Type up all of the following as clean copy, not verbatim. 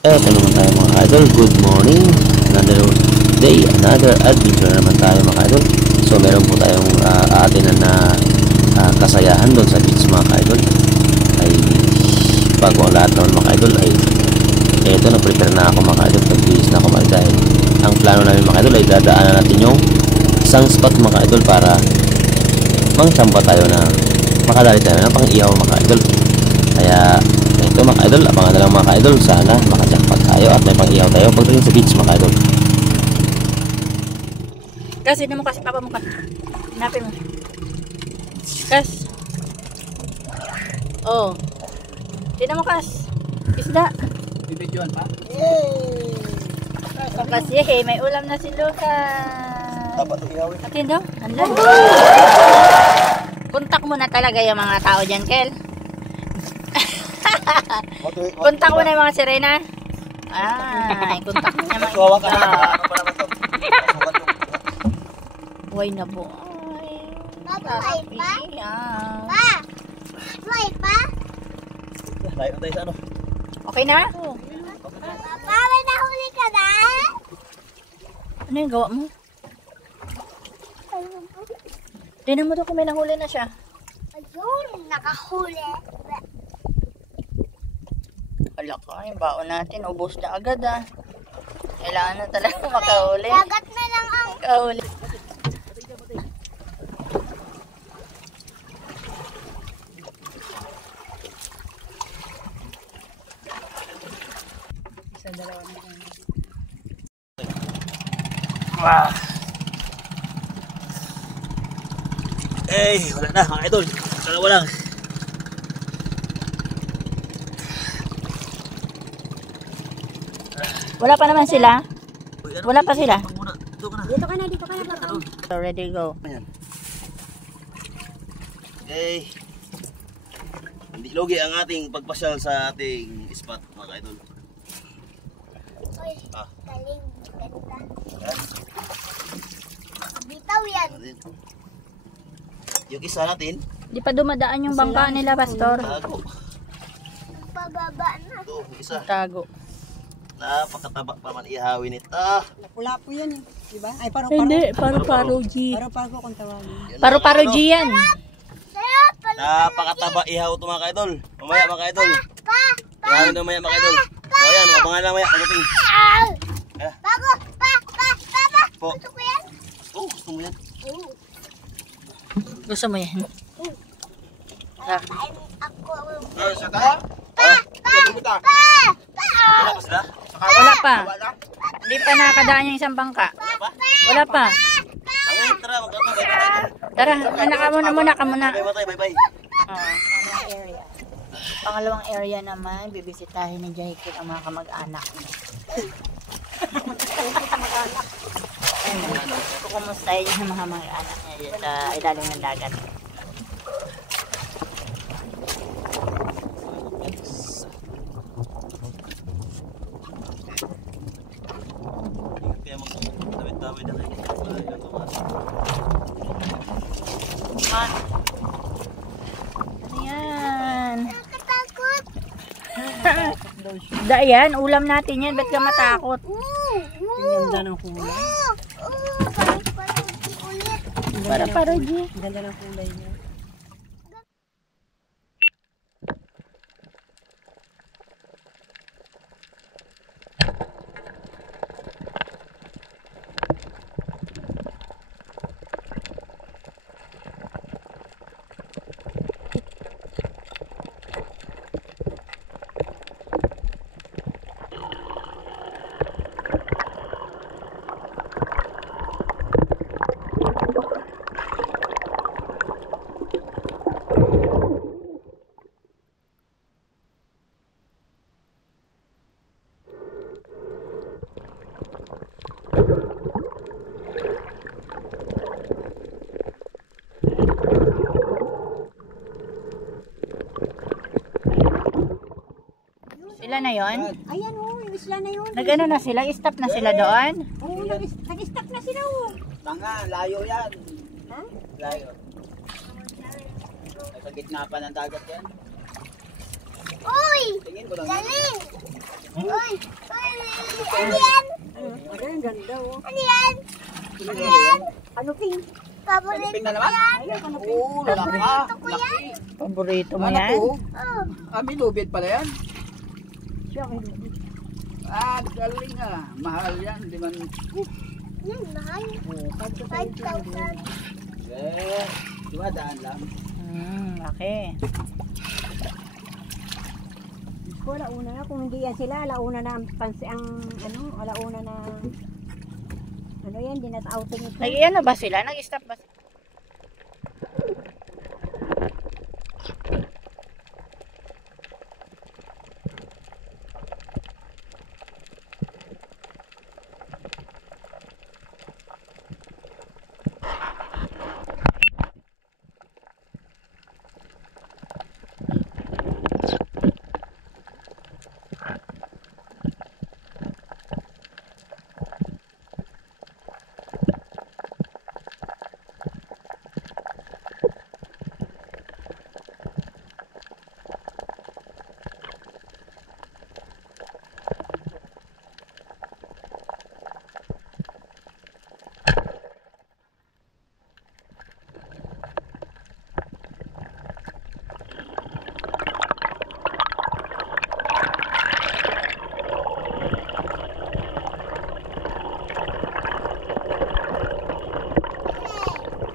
Eto naman tayo mga idol, good morning. Another day, another adventure naman tayo mga idol. So meron po tayong atin na kasayahan doon sa beach mga idol. Ay bago ang lahat naman mga idol ay eto na prepare na ako mga idol. Pag-bihis na ako mga dahil ang plano namin mga idol ay dadaanan natin yung isang spot mga idol para mangsampa tayo na makadali tayo ng pang-ihaw mga idol. Kaya ito mga idol, abangan na lang mga idol, sana makajackpot tayo at may pang-ihaw tayo pagdating sa beach mga idol. Kasi mo kasi papa mo ka. Hanapin mo. Kas. Oh. Tingnan mo kas. Isda. Bibidyoan pa? Kasi may ulam na si Lucas. Dapat ihawin. Atin daw. Anlan. Kontak mo na talaga yung mga tao dyan, Kel. Kontak mo na yung mga sirena. Kontak mo na yung mga Huwag na po. Buhay pa? Pa! Buhay pa? Layo tayo sa ano? Okay na? Pa, may nahuli ka na? Ano yung gawa mo? Tingnan mo daw kung may nahuli na siya. Ayun, nakahuli. Wala ka, yung baon natin. Ubos na agad ah. Kailangan na talaga makahuli. Dagat na lang ang... Makahuli. Isa, dalawa na lang. Wah! Wala na mga idol. Dalawa lang. Wala pa naman sila? Wala pa sila? Dito ka na. Dito ka na, dito ka na. So, ready, go. Ayan. Hindi logi ang ating pagpasyal sa ating spot mga idol. Uy, Ah. galing. Ganda. Ayan. Bitaw yan. Yung isa natin, Di pa dumadaan yung bangka nila, Pastor. tago. Pababa na. Ito, yung isa. Tago. Napakataba pa man ihawin ito. Pula po yan, di ba? Ay, Hindi, paru-paro G. paro kung tawagin. Paru-paro G yan. Sarap! Napakataba ihaw ito mga idol. Mamaya mga idol. Pa! Ihawin ito mamaya mga idol. So ayan, abangan lang maya. Pagdating. Ah. Bago! Pa! Po. Gusto ko yan? Oh, gusto mo yan? Gusto mo yan? Kain ako. Sa tayo? Pa! Wala pa sila? Wala pa. Hindi pa nakadaan yung isang bangka. Wala pa. Ang tara, magkakabay. Tara, muna ka muna. Bye bye. Area. Pangalawang area naman, bibisitahin ni Jahikil ang mga kamag-anak niya. Kukumustahin niya ang mga kamag-anak niya dyan sa ilalim ng dagat. Kaya magtawid-tawid na kayo. Ano yan? Nakatakot. Yan, ulam natin yan. Ba't ka matakot? Ang ganda ng kulay. Parang ulit. Para G. Ang ganda ng kulay niya. Sila na yon? Ayan o, yung isla na yun. Nag-ano na sila? Stop na sila doon? Oo, nag-stack na sila o. Tanga, layo yan. Ha? Layo. Nasa gitna pa ng dagat yan. Uy! Tingin ko lang. Galing! Uy! Ano yan? Ano yung ganda oh. Ano yan? Ano yan? Ano pink? Paborito Ping na naman? Ayun, ano pink? Oo, laki. Paborito ko yan. Paborito mo Ano yan? to? Oh, Ah, may lubid pala yan. Siya, okay. Ah, galing ah. Mahal yan. Di man. yan, mahal. 5,000. Eh, diba daan lang. Laki. Ko, alauna na. Kung hindi yan sila, alauna na ang alauna na ano yan, dinat-auto nito. Nag-ano ba sila? Nag-stop ba?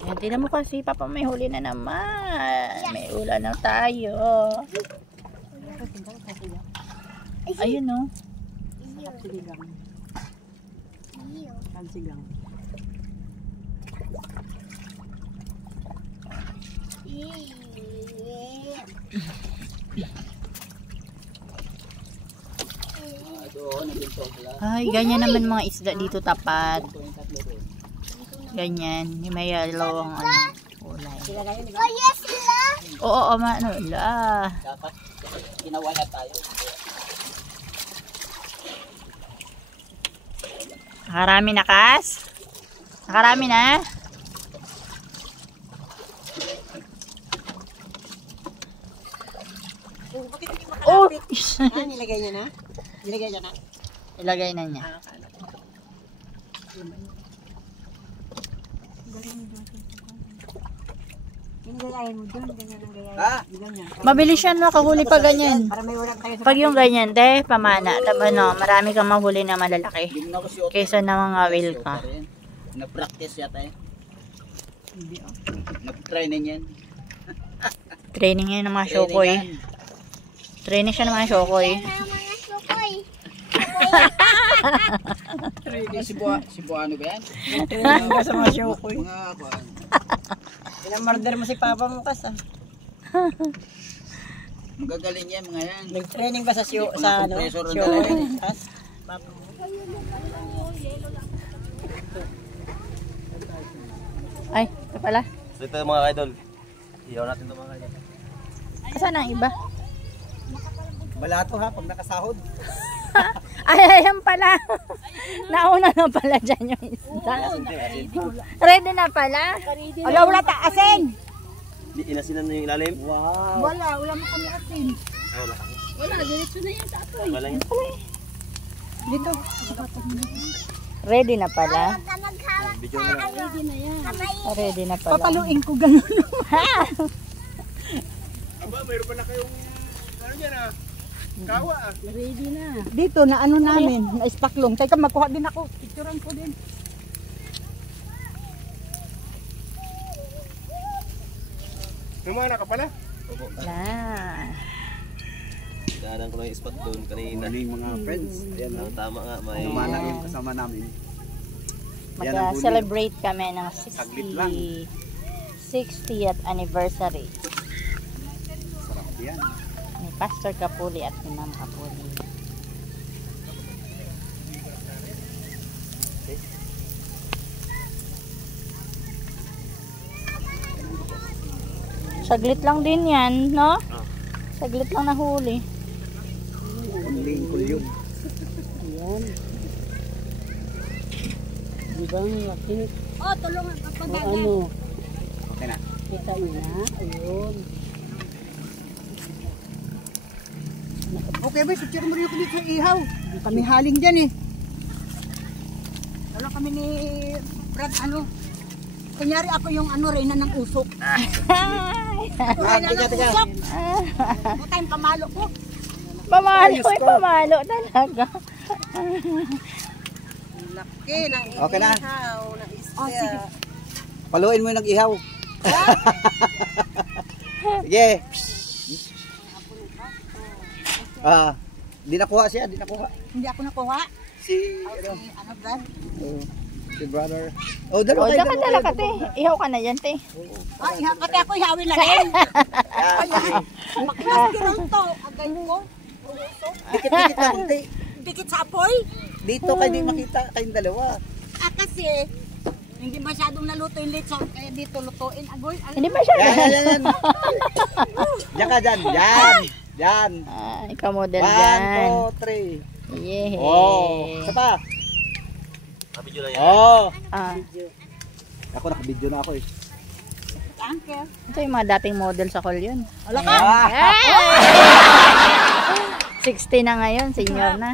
Yan, tingnan mo kasi, Papa, may huli na naman. May ulan na tayo. Ayun, no? Sigang. Sigang. Doon, naging pala. Ay, ganyan naman mga isda dito tapat. Ganyan. Yung may yellow ang kulay. Oh, yes, sila. Oo, manula. Dapat kinawala tayo. Nakarami na, Kas? Nakarami na? Bakit hindi Oh! makalapit? Nilagay niya na? Nilagay niya na? Ilagay na niya. Yung gayahin mo dun, ganyan ang gayahin. Ha? Ganyan. Mabilis yan, makahuli pa ganyan. Para may walang tayo sa Pag yung ganyan, te, pamana. Ano, marami kang mahuli na malalaki. Hindi na ko si Otto. Kaysa na mga will ka. Na-practice yata eh. Hindi oh. Nag-try na yan. Training yan ng mga shokoy. Training siya ng mga shokoy. Na mga sukoy. Cebuano ba yan? Training ka sa mga shokoy. Mga kuwan. Pinamorder mo si Papa mo kas ah. Magagaling yan mga yan. Nag-training ba sa show Mga sa ano? compressor ang Show dalawa. kas? Papa mo. Ay, ito pala. So ito mga idol. Iyaw natin ito mga idol. Asan ang iba? Balato ha, pag nakasahod. Ay, ayan pala. Nauna na pala dyan yung isda. Ready na pala? Wala, wala ta, asin! Inasinan na yung ilalim? Wow. Wala mo kami asin. Wala, diretso na yan sa atoy. Wala yan. Dito. Ready na pala? Huwag ka maghawak sa ano. Kamay. Ready na pala. Papaluin ko ganun. Aba, mayroon pa na kayong ano dyan ah. Kawa ah. Ready na. Dito na ano namin, na ispaklong. Teka, magkuha din ako. Picturean ko din. May mga naka pala? Opo. Wala. Daanan ko lang yung spot doon kanina. Mga friends. Ayan, tama nga. May Ayan. yung kasama namin. Mag-celebrate kami ng Saglit lang. 60th anniversary Sarap yan. ni Pastor Kapuli at ni Ma'am Kapuli. Saglit lang din yan, no? Saglit lang nahuli. Lingkol yun. Ayan. Diba ang laki? Oh, tulungan ka O pag ano? Okay na. Kita niyo na? Ayun. Okay ba, picture mo rin ako dito sa ihaw. Kami haling dyan eh. Wala kami ni Brad, kunyari ako yung reyna ng usok. Reyna ng usok. Huwag tayong pamalo ko. Pamalo, pamalo talaga. Laki ng ihaw. Okay na. Na isda. Sige. Paluin mo yung nag-ihaw. Sige. Di nakuha siya, di nakuha. Hindi ako nakuha. Si, Brad? Si brother. Oh, O, dalawa dyan ka kayo, talaga, te. Ihaw ka na yan, te. Pati ako ihawin na rin. Makinas to. Agay ko. Dikit-dikit na kunti. Dikit sa apoy. Dito kayo di makita kayong dalawa. Kasi, hindi masyadong naluto yung lechon. Kaya dito lutuin. Agoy. Hindi ba siya? Yan. Diyan ka dyan. Yan. Ikaw model 1, dyan. 2, 3. Yeah. Oh, isa pa. Video lang yan. Oh. Ako nakabidyo na ako eh. Uncle. Ito yung mga dating model sa call yun. Wala ka. 60 na ngayon, senior na.